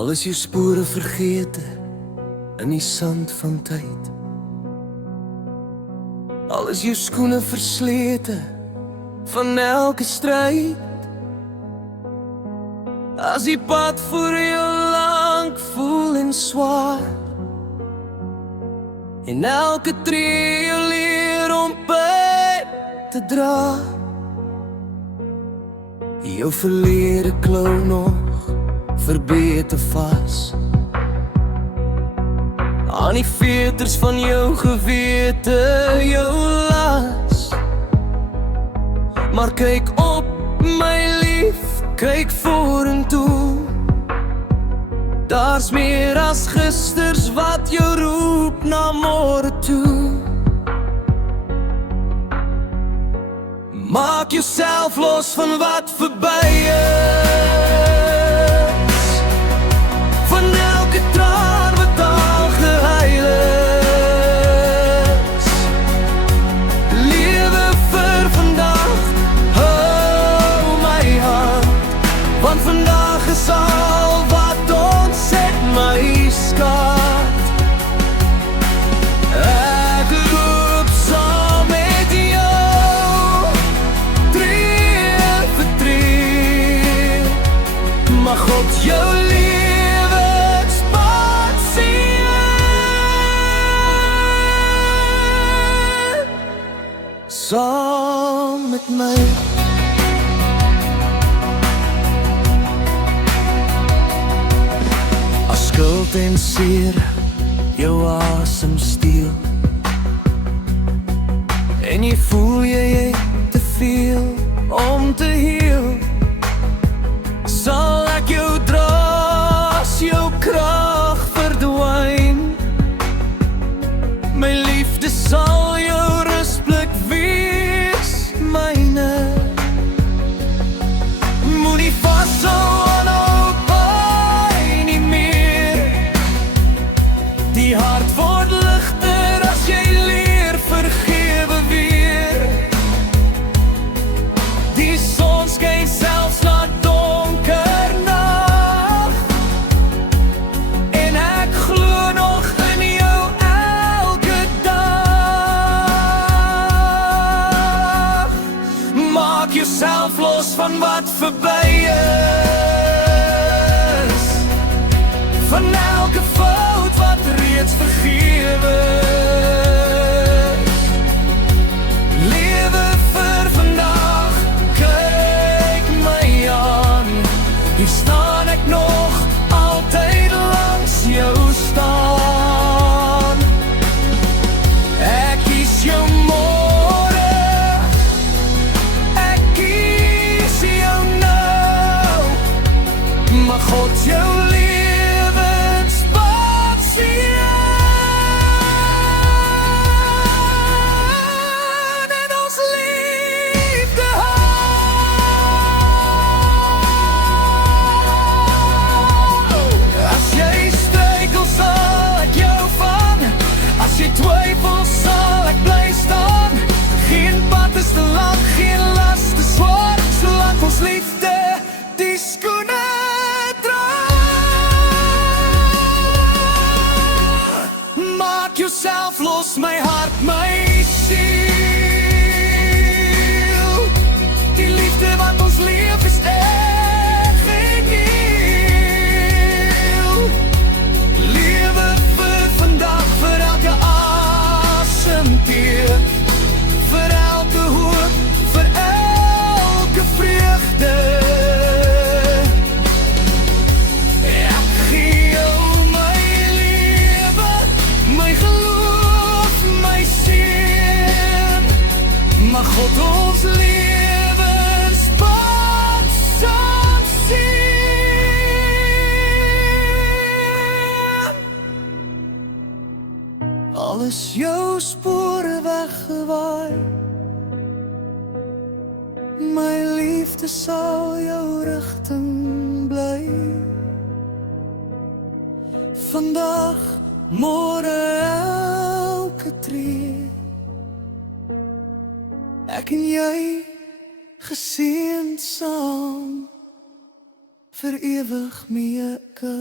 Al is jou spore vergete in die sand van tyd. Al is jou skoene verslete van elke stryd. As die pad voor jou lank voel en swaar, en elke tree jou leer om pyn te dra. Jou verlede klou nog verbete vas aan die veters van jou gewete, jou las. Maar kyk op my lief, kyk vorentoe. Daar's meer as gisters wat jou roep na môre toe. Maak jouself los van wat verby is, van elke traan wat al gehuil is. Lewe vir vandag, hou my hand, want vandag is al wat ontset my skaad. Ek loop saam met jou, tree vir tree, mag God jou lewenspad sien, saam met my. As skuld en seer jou asem steel, en jy voel jy het te veel om te heel, sal ek jou dra as jou krag verdwyn. My liefde sal jou rusplek wees, myne. Moenie vashou aan ou pyn nie meer. Die hart word ligter as jy leer vergewe weer. Die son skyn selfs na donker nag, en ek glo nog in jou elke dag. Maak jouself los van wat verby is, van elke fout wat reeds vergewe is. Lewe vir vandag, kyk my aan. Hier staan ek nog altyd langs jou staan. Ek kies jou môre, ek kies jou nou. Mag God jou lewenspad sien, en ons liefde hou. As jy struikel sal ek jou vang, as jy twyfel sal ek bly staan. Geen pad is te lang, geen las te swaar, solank ons liefde die skoene dra. Maak jouself los, my hart, my siel. Die liefde wat ons leef is echt genieel. Lewe vir vandag, vir elke asemteug, vir elke hoop, vir elke vreugde. Ek gee jou my lewe, my geloof, my seën. Mag God ons lewenspad saam sien. Al is jou spore weggewaai, my liefde sal jou rigting bly. Vandag, môre, elke tree, ek en jy geseënd saam vir ewig meeke.